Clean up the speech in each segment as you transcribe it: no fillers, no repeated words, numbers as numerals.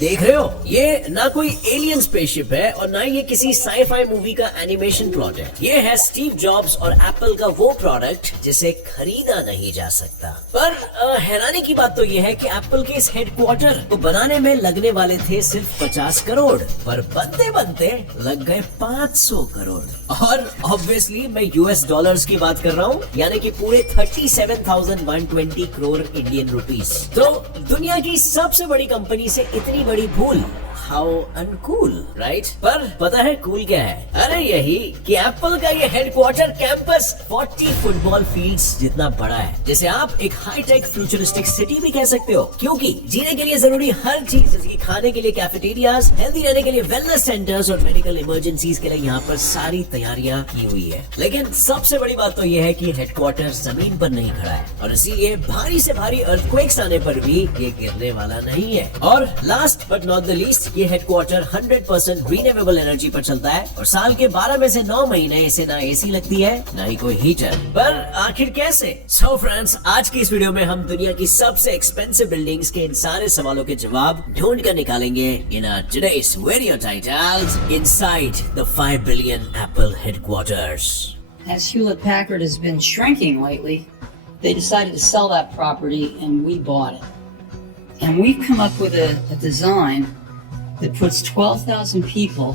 देख रहे हो, ये ना कोई एलियन स्पेसशिप है और ना ये किसी साई-फाई मूवी का एनिमेशन प्लॉट है। ये है स्टीव जॉब्स और एप्पल का वो प्रोडक्ट जिसे खरीदा नहीं जा सकता। पर हैरानी की बात तो ये है कि एप्पल के इस हेडक्वार्टर को बनाने में लगने वाले थे सिर्फ 50 करोड़, पर बनते बनते लग गए 500 करोड़। और ऑब्वियसली मैं यूएस डॉलर्स की बात कर रहा हूँ, यानी कि पूरे 37,120 करोड़ इंडियन रुपीस। तो दुनिया की सबसे बड़ी कंपनी से इतनी बड़ी भूल, हाउ अनकूल, राइट? पर पता है कूल क्या है? अरे यही कि एप्पल का ये हेडक्वार्टर कैंपस 40 फुटबॉल फील्ड्स जितना बड़ा है, जिसे आप एक हाईटेक फ्यूचरिस्टिक सिटी भी कह सकते हो, क्योंकि जीने के लिए जरूरी हर चीज, जैसे कि खाने के लिए कैफेटेरियाज, हेल्दी रहने के लिए वेलनेस सेंटर्स और मेडिकल इमरजेंसीज के लिए यहाँ पर सारी तैयारियां की हुई है। लेकिन सबसे बड़ी बात तो ये है कि हेडक्वार्टर जमीन पर नहीं खड़ा है और इसीलिए भारी से भारी अर्थक्वेक्स आने पर भी ये गिरने वाला नहीं है। और last but not the least, ये हेडक्वार्टर 100% रिन्यूएबल एनर्जी पर चलता है और साल के 12 में से 9 महीने इसे ना एसी लगती है ना ही कोई हीटर। पर आखिर कैसे? सो फ्रेंड्स, आज की इस वीडियो में हम दुनिया की सबसे एक्सपेंसिव बिल्डिंग्स के इन सारे सवालों के जवाब ढूंढ कर निकालेंगे in our today's video titled inside the 5 billion Apple headquarters. As Hewlett Packard has been shrinking lately, they decided to sell that property and we bought it. And we've come up with a design that puts 12,000 people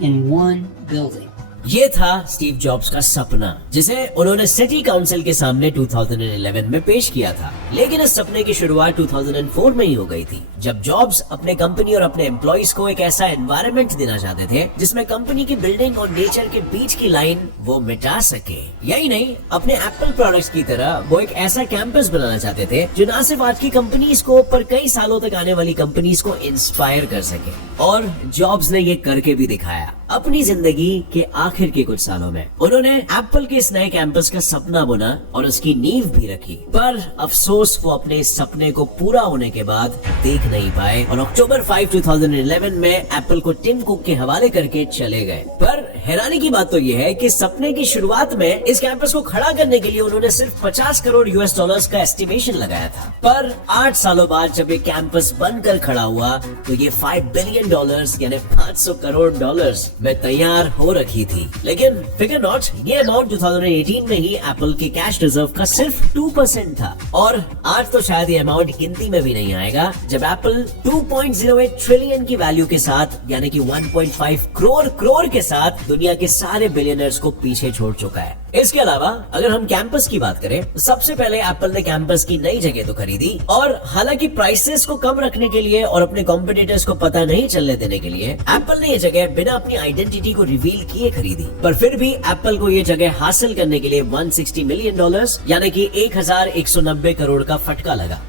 in one building. ये था Steve jobs का सपना, जिसे उन्होंने city council के सामने 2011 में पेश किया था। लेकिन इस सपने की शुरुआत 2004 में ही हो गई थी, जब जॉब्स अपने कंपनी और अपने एम्प्लॉइज को एक ऐसा एनवायरनमेंट देना चाहते थे जिसमें कंपनी की बिल्डिंग और नेचर के बीच की लाइन वो मिटा सके। यही नहीं, अपने एप्पल प्रोडक्ट्स की तरह वो एक ऐसा कैंपस बनाना चाहते थे जो न सिर्फ आज की कंपनीज को, पर कई सालों तक आने वाली कंपनीज को इंस्पायर कर सके। और जॉब्स ने ये करके भी दिखाया। अपनी जिंदगी के आखिर के कुछ सालों में उन्होंने एप्पल के इस नए कैंपस का सपना बुना और उसकी नींव भी रखी। पर अफसोस, वो अपने इस सपने को पूरा होने के बाद देख नहीं पाए और अक्टूबर 5, 2011 में एप्पल को टिम कुक के हवाले करके चले गए। पर हैरानी की बात तो ये है कि सपने की शुरुआत में इस कैंपस को खड़ा करने के लिए उन्होंने सिर्फ 50 करोड़ यूएस डॉलर्स का एस्टिमेशन लगाया था। पर 8 सालों बाद जब ये कैंपस बनकर खड़ा हुआ तो ये 5 बिलियन डॉलर्स यानी 500 करोड़ डॉलर्स में तैयार हो रखी थी। लेकिन फिगर नॉट, ये अमाउंट 2018 में ही एप्पल के कैश रिजर्व का सिर्फ 2% था। और आज तो शायद ये अमाउंट गिनती में भी नहीं आएगा, जब एप्पल 2.08 ट्रिलियन की वैल्यू के साथ, यानी कि 1.5 करोड़ के साथ दुनिया के सारे बिलियनर्स को पीछे छोड़ चुका है। इसके अलावा अगर हम कैंपस की बात करें, तो सबसे पहले एप्पल ने कैंपस की नई जगह तो खरीदी, और हालांकि प्राइसेस को कम रखने के लिए और अपने कॉम्पिटिटर्स को पता नहीं चलने देने के लिए एप्पल ने ये जगह बिना अपनी आइडेंटिटी को रिवील किए खरीदी। पर फिर भी एप्पल को ये जगह हासिल करने के लिए 160 मिलियन डॉलर्स यानी कि 1190 करोड़ का फटका लगा।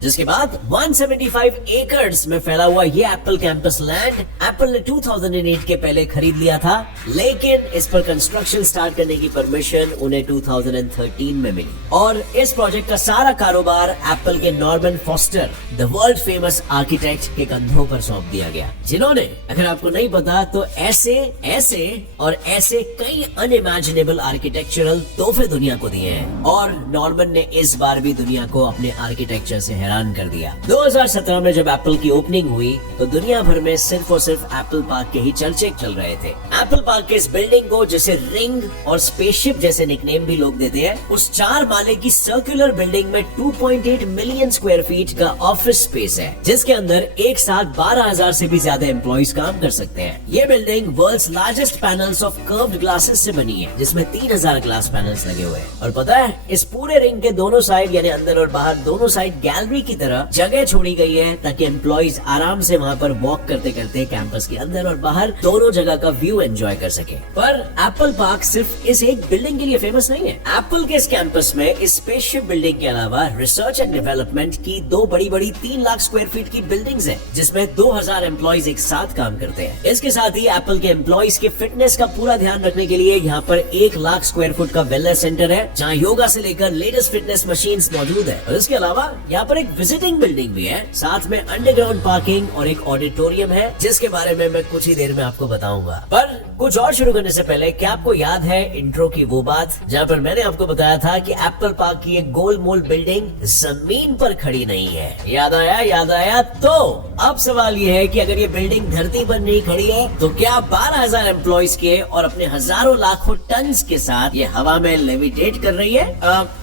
जिसके बाद 175 एकर्स में फैला हुआ ये एप्पल कैंपस लैंड एप्पल ने 2008 के पहले खरीद लिया था, लेकिन इस पर कंस्ट्रक्शन स्टार्ट करने की परमिशन उन्हें 2013 में मिली। और इस प्रोजेक्ट का सारा कारोबार एप्पल के Norman foster, the world famous architect के कंधों पर सौंप दिया गया, जिन्होंने, अगर आपको नहीं पता तो ऐसे कई अनइमेजिनेबल आर्किटेक्चरल तोहफे दुनिया को दिए हैं। और नॉर्मन ने इस बार भी दुनिया को अपने आर्किटेक्चर से हैरान कर दिया। 2017 में जब एप्पल की ओपनिंग हुई तो दुनिया भर में सिर्फ और सिर्फ एप्पल पार्क के ही चर्चे चल रहे थे। एप्पल पार्क के इस बिल्डिंग को, जिसे रिंग और स्पेसशिप जैसे निकनेम भी लोग देते हैं, उस 4 माले की सर्कुलर बिल्डिंग में 2.8 मिलियन स्क्वायर फीट का ऑफिस स्पेस है, जिसके अंदर एक साथ 12,000 से भी ज्यादा एम्प्लॉइज काम कर सकते हैं। ये building world's largest panels of curved glasses से बनी है, जिसमें 3000 ग्लास पैनल्स लगे हुए हैं। और पता है, इस पूरे रिंग के दोनों साइड, यानी अंदर और बाहर दोनों साइड, गैलरी की तरह जगह छोड़ी गई है ताकि एम्प्लॉइज आराम से वहाँ पर वॉक करते करते कैंपस के अंदर और बाहर दोनों जगह का व्यू एंजॉय कर सके। पर एप्पल पार्क सिर्फ इस एक बिल्डिंग के लिए फेमस नहीं है। एप्पल के इस कैंपस में इस स्पेसशिप बिल्डिंग के अलावा रिसर्च एंड डेवलपमेंट की 2 बड़ी 3 लाख स्क्वायर फीट की बिल्डिंग्स हैं, जिसमें 2000 एम्प्लॉइज एक साथ काम करते हैं। इसके साथ ही एप्पल के एम्प्लॉइज के फिटनेस का पूरा ध्यान रखने के लिए यहाँ पर 1 लाख स्क्वायर फुट का वेलनेस सेंटर है, जहाँ योगा से लेकर लेटेस्ट फिटनेस मशीन्स मौजूद है। और इसके अलावा यहाँ पर एक विजिटिंग बिल्डिंग भी है, साथ में अंडरग्राउंड पार्किंग और एक ऑडिटोरियम है, जिसके बारे में मैं कुछ ही देर में आपको बताऊंगा। पर कुछ और शुरू करने से पहले क्या आपको याद है इंट्रो की वो बात जहाँ पर मैंने आपको बताया था कि एप्पल पार्क की एक गोल मोल बिल्डिंग जमीन पर खड़ी नहीं है? याद आया। तो अब सवाल ये है कि अगर ये बिल्डिंग धरती पर नहीं खड़ी है तो क्या 12,000 एम्प्लॉइज के और अपने हजारों लाखों टन्स के साथ ये हवा में लेविटेट कर रही है?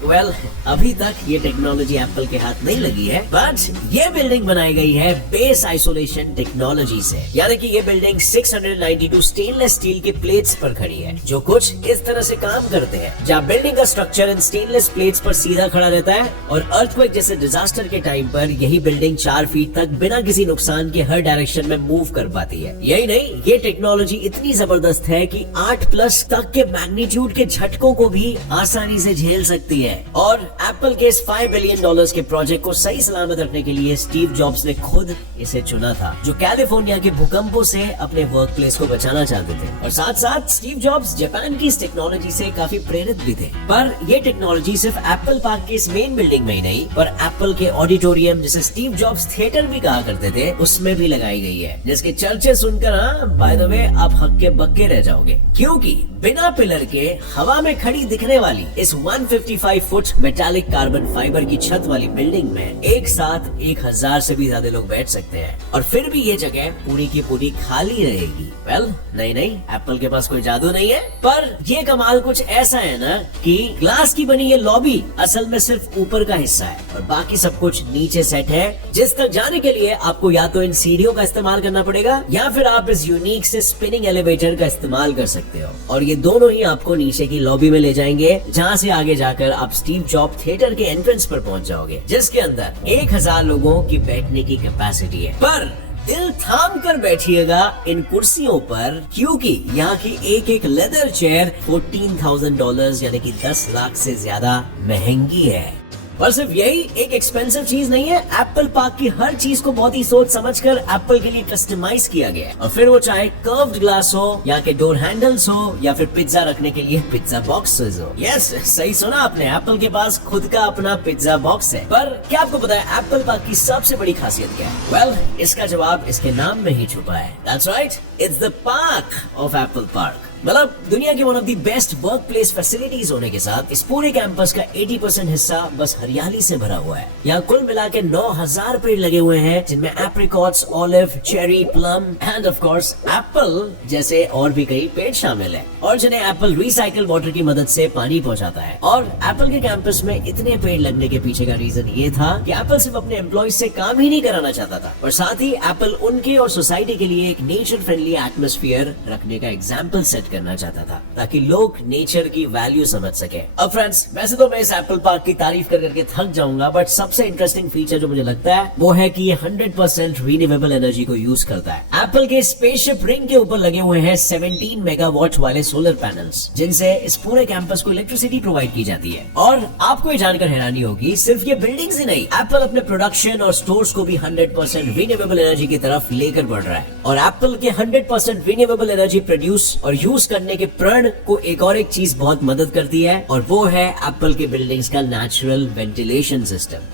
वेल, अभी तक ये टेक्नोलॉजी एप्पल के हाथ नहीं लगी है, बट ये बिल्डिंग बनाई गई है बेस आइसोलेशन टेक्नोलॉजी से। यानी कि ये बिल्डिंग 692 स्टेनलेस स्टील के प्लेट्स पर खड़ी है जो कुछ इस तरह से काम करते हैं, जहाँ बिल्डिंग का स्ट्रक्चर इन स्टेनलेस प्लेट्स पर सीधा खड़ा रहता है और अर्थक्वेक जैसे डिजास्टर के टाइम पर यही बिल्डिंग 4 फीट तक बिना किसी नुकसान के हर डायरेक्शन में मूव कर पाती है। यही नहीं, ये टेक्नोलॉजी इतनी जबरदस्त है कि 8+ तक के मैग्नीट्यूड के झटकों को भी आसानी से झेल सकती है। और एप्पल के इस $5 बिलियन के प्रोजेक्ट को सही सलामत रखने के लिए स्टीव जॉब्स ने खुद इसे चुना था, जो कैलिफोर्निया के भूकंपों से अपने वर्क प्लेस को बचाना चाहते थे। और साथ साथ स्टीव जॉब्स जापान की इस टेक्नोलॉजी से काफी प्रेरित भी थे। पर ये टेक्नोलॉजी सिर्फ एप्पल पार्क की इस मेन बिल्डिंग में ही नहीं, पर एप्पल के ऑडिटोरियम, जिसे स्टीव जॉब्स थिएटर भी कहा करते थे, उसमें भी लगाई गई है, जिसके चर्चे सुनकर बाय द वे आप हक्के बक्के रह जाओगे, क्योंकि बिना पिलर के हवा में खड़ी दिखने वाली इस 155 फुट मेटालिक कार्बन फाइबर की छत वाली बिल्डिंग में एक साथ 1000 से भी ज्यादा लोग बैठ सकते हैं, और फिर भी ये जगह पूरी की पूरी खाली रहेगी। वेल, नहीं, एप्पल के पास कोई जादू नहीं है, पर ये कमाल कुछ ऐसा है ना कि ग्लास की बनी ये लॉबी असल में सिर्फ ऊपर का हिस्सा है और बाकी सब कुछ नीचे सेट है, जिस तक जाने के लिए आपको या तो इन सीढ़ियों का इस्तेमाल करना पड़ेगा या फिर आप इस यूनिक से स्पिनिंग एलिवेटर का इस्तेमाल कर सकते हो, और ये दोनों ही आपको नीचे की लॉबी में ले जाएंगे, जहाँ से आगे जाकर आप स्टीव जॉब थिएटर के एंट्रेंस पर पहुंच जाओगे, जिसके अंदर 1000 लोगों की बैठने की कैपेसिटी है। पर दिल थाम कर बैठिएगा इन कुर्सियों पर, क्योंकि यहाँ की एक लेदर चेयर $14,000 यानी कि 10 लाख से ज्यादा महंगी है। पर सिर्फ यही एक एक्सपेंसिव चीज नहीं है, एप्पल पार्क की हर चीज को बहुत ही सोच समझकर एप्पल के लिए कस्टमाइज किया गया है, और फिर वो चाहे कर्व्ड ग्लास हो, यहाँ के डोर हैंडल्स हो, या फिर पिज्जा रखने के लिए पिज्जा बॉक्सेस हो। यस, सही सुना आपने, एप्पल के पास खुद का अपना पिज्जा बॉक्स है। पर क्या आपको पता है एप्पल पार्क की सबसे बड़ी खासियत क्या है? वेल, इसका जवाब इसके नाम में ही छुपा है। That's right, it's the park of Apple park. मतलब दुनिया की one of the best work place facilities होने के साथ इस पूरे कैंपस का 80% हिस्सा बस हरियाली से भरा हुआ है। यहाँ कुल मिला के 9000 पेड़ लगे हुए हैं, जिनमें apricots, olive, cherry, plum end of course Apple जैसे और भी कई पेड़ शामिल है, और जिन्हें एप्पल रिसाइकल वाटर की मदद से पानी पहुँचाता है। और एप्पल के कैंपस में इतने पेड़ लगने के पीछे का रीजन ये था कि एप्पल सिर्फ अपने एम्प्लॉइज से काम ही नहीं कराना चाहता था, और साथ ही एप्पल उनके और सोसाइटी के लिए एक नेचर फ्रेंडली एटमोस्फियर रखने का एग्जाम्पल सेट करना चाहता था, ताकि लोग नेचर की वैल्यू समझ सके। अब फ्रेंड्स, वैसे तो मैं इस एप्पल पार्क की तारीफ कर करके थक जाऊंगा, बट सबसे इंटरेस्टिंग फीचर जो मुझे लगता है वो है कि ये 100% रिन्यूएबल एनर्जी को यूज करता है। एप्पल के स्पेसशिप रिंग के ऊपर लगे हुए हैं 17 मेगावाट वाले सोलर पैनल्स, जिनसे इस पूरे कैंपस को इलेक्ट्रिसिटी प्रोवाइड की जाती है। और आपको ये जानकर हैरानी होगी, सिर्फ ये बिल्डिंग्स ही नहीं, एप्पल अपने प्रोडक्शन और स्टोर्स को भी 100% रिन्यूएबल एनर्जी की तरफ लेकर बढ़ रहा है। और एप्पल के 100% रिन्यूएबल एनर्जी प्रोड्यूस और यूज करने के प्रण को एक और एक चीज बहुत मदद करती है, और वो है एप्पल के बिल्डिंग्स का नेचुरल वेंटिलेशन सिस्टम।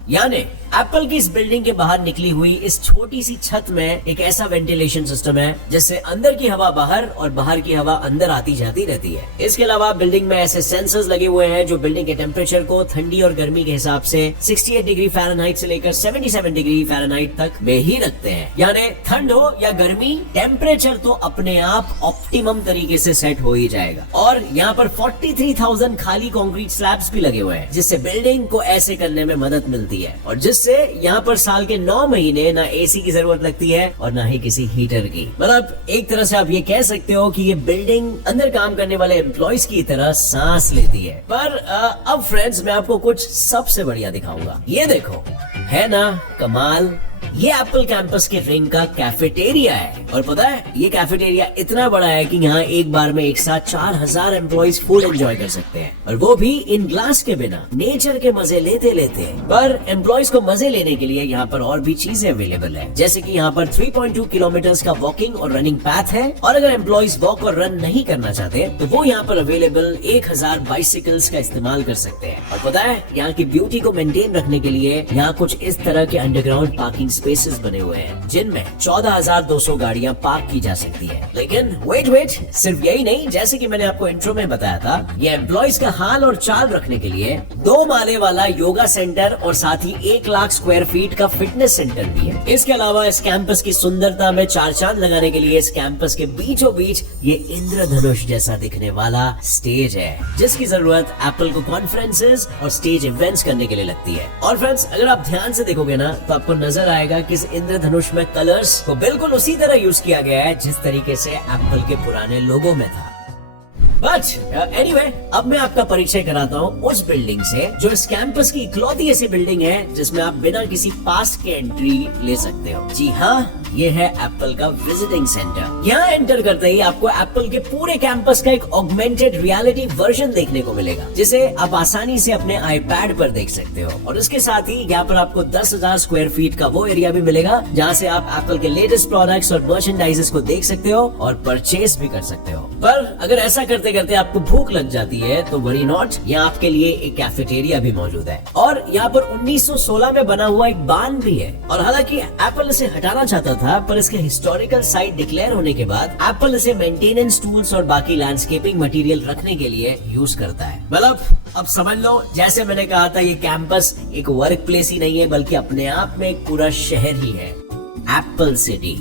यानी एप्पल की इस बिल्डिंग के बाहर निकली हुई इस छोटी सी छत में एक ऐसा वेंटिलेशन सिस्टम है जिससे अंदर की हवा बाहर और बाहर की हवा अंदर आती जाती रहती है। इसके अलावा बिल्डिंग में ऐसे सेंसर्स लगे हुए हैं जो बिल्डिंग के टेम्परेचर को ठंडी और गर्मी के हिसाब से 68 डिग्री फ़ारेनहाइट से लेकर 77 डिग्री फ़ारेनहाइट तक में ही रखते हैं। यानी ठंड हो या गर्मी, टेम्परेचर तो अपने आप ऑप्टिमम तरीके से सेट हो ही जाएगा। और यहाँ पर 43,000 खाली कंक्रीट स्लैब्स भी लगे हुए हैं, जिससे बिल्डिंग को ऐसे करने में मदद मिलती है, और जिससे यहाँ पर साल के 9 महीने ना एसी की जरूरत लगती है और ना ही किसी हीटर की। मतलब एक तरह से आप ये कह सकते हो कि ये बिल्डिंग अंदर काम करने वाले एम्प्लॉइज की तरह सांस लेती है। पर अब फ्रेंड्स, मैं आपको कुछ सबसे बढ़िया दिखाऊंगा। ये देखो, है ना कमाल, ये एप्पल कैंपस के रिंग का कैफेटेरिया है। और पता है, ये कैफेटेरिया इतना बड़ा है कि यहाँ एक बार में एक साथ 4000 एम्प्लॉइज फूड एंजॉय कर सकते हैं, और वो भी इन ग्लास के बिना, नेचर के मजे लेते लेते। पर एम्प्लॉइज को मजे लेने के लिए यहाँ पर और भी चीजें अवेलेबल है, जैसे कि यहाँ पर 3.2 किलोमीटर का वॉकिंग और रनिंग पैथ है, और अगर एम्प्लॉइज वॉक और रन नहीं करना चाहते तो वो यहाँ पर अवेलेबल 1000 बाइसिकल्स का इस्तेमाल कर सकते हैं। और पता है, यहाँ की ब्यूटी को मेंटेन रखने के लिए यहाँ कुछ इस तरह के अंडरग्राउंड पार्किंग स्पेसेस बने हुए हैं जिनमें 14,200 गाड़ियां पार्क की जा सकती है। लेकिन वेट, सिर्फ यही नहीं, जैसे कि मैंने आपको इंट्रो में बताया था, ये एम्प्लॉइज का हाल और चाल रखने के लिए 2 माले वाला योगा सेंटर और साथ ही 1 लाख स्क्वायर फीट का फिटनेस सेंटर भी है। इसके अलावा इस कैंपस की सुंदरता में 4 चांद लगाने के लिए इस कैंपस के बीचों बीच ये इंद्रधनुष जैसा दिखने वाला स्टेज है, जिसकी जरूरत एप्पल को कॉन्फ्रेंसेस और स्टेज इवेंट्स करने के लिए लगती है। और फ्रेंड्स, अगर आप ध्यान से देखोगे ना तो आपको नजर आएगा कि इस इंद्रधनुष में कलर्स को बिल्कुल उसी तरह यूज किया गया है जिस तरीके से एप्पल के पुराने लोगो में था। बट एनीवे, अब मैं आपका परिचय कराता हूँ उस बिल्डिंग से जो इस कैंपस की इकलौती ऐसी बिल्डिंग है जिसमें आप बिना किसी पास के एंट्री ले सकते हो। जी हाँ, ये है एप्पल का विजिटिंग सेंटर। यहाँ एंटर करते ही आपको एप्पल के पूरे कैंपस का एक ऑगमेंटेड रियलिटी वर्जन देखने को मिलेगा, जिसे आप आसानी से अपने आईपैड पर देख सकते हो। और इसके साथ ही यहाँ पर आपको 10,000 स्क्वायर फीट का वो एरिया भी मिलेगा जहाँ से आप एप्पल के लेटेस्ट प्रोडक्ट्स और मर्चेंडाइजेस को देख सकते हो और परचेज भी कर सकते हो। पर अगर ऐसा करते करते आपको भूख लग जाती है तो वरी नॉट, यहाँ आपके लिए एक कैफेटेरिया भी मौजूद है और यहाँ पर 1916 में बना हुआ एक बांध भी है। और हालांकि एप्पल इसे हटाना चाहता था, पर इसके हिस्टोरिकल साइट डिक्लेयर होने के बाद एप्पल इसे मेंटेनेंस टूल्स और बाकी लैंडस्केपिंग मटेरियल रखने के लिए यूज करता है। मतलब अब समझ लो, जैसे मैंने कहा था, ये कैंपस एक वर्क प्लेस ही नहीं है बल्कि अपने आप में एक पूरा शहर ही है, एप्पल सिटी।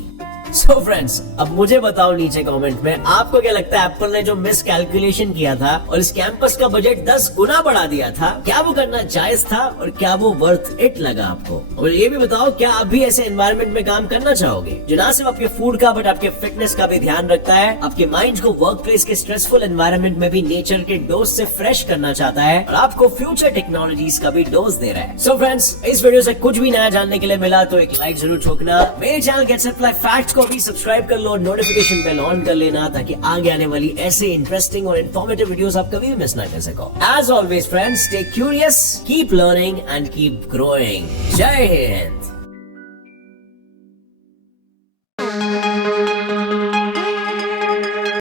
सो फ्रेंड्स, अब मुझे बताओ नीचे कमेंट में, आपको क्या लगता है एप्पल ने जो मिस कैलकुलेशन किया था और इस कैंपस का बजट 10 गुना बढ़ा दिया था, क्या वो करना जायज था और क्या वो वर्थ इट लगा आपको? और ये भी बताओ, क्या आप भी ऐसे एनवायरनमेंट में काम करना चाहोगे जो ना सिर्फ आपके फूड का बट आपके फिटनेस का भी ध्यान रखता है, आपके माइंड को वर्क प्लेस के स्ट्रेसफुल एनवायरनमेंट में भी नेचर के डोज से फ्रेश करना चाहता है और आपको फ्यूचर टेक्नोलॉजीज का भी डोज दे रहा है? सो फ्रेंड्स, इस वीडियो से कुछ भी नया जानने के लिए मिला तो एक लाइक जरूर ठोकना। मेरे चैनल गेट्स अप्लाई फैक्ट्स को भी सब्सक्राइब कर लो और नोटिफिकेशन बेल ऑन कर लेना ताकि आगे आने वाली ऐसे इंटरेस्टिंग और इन्फॉर्मेटिव वीडियोस आप कभी भी मिस ना कर सको। As always friends, stay curious, keep learning and keep growing. जय हिंद।